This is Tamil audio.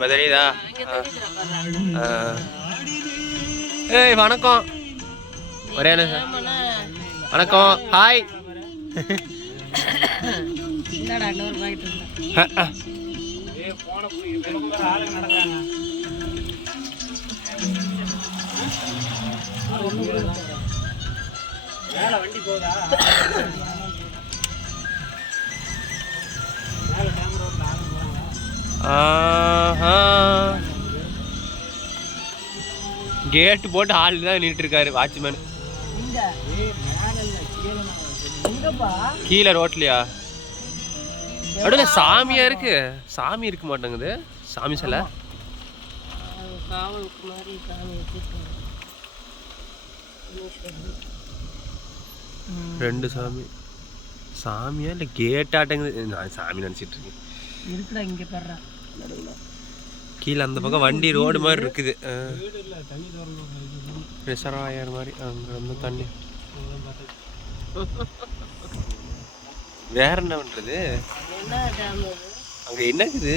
இப்போ தெரியுதா? ஏய் வணக்கம். ஒரே வணக்கம். ஹாய். வண்டி போதா கேட்டு போட்டு ஆள் தான் நின்றுட்டு இருக்காரு வாட்ச்மேன். கீழே ரோட்லையா? அப்படியே சாமியா இருக்கு. சாமி இருக்க மாட்டேங்குது. சாமி சில ரெண்டு சாமி. சாமியா இல்லை கேட் ஆட்டங்குது. நான் சாமி நினச்சிட்டு இருக்கேன். கீழே அந்த பக்கம் வண்டி ரோடு மாதிரி இருக்குது. ரிசர்வாயர் மாதிரி அங்கே வந்து தண்ணி. வேற என்ன பண்றது? அங்கே என்ன இருக்குது?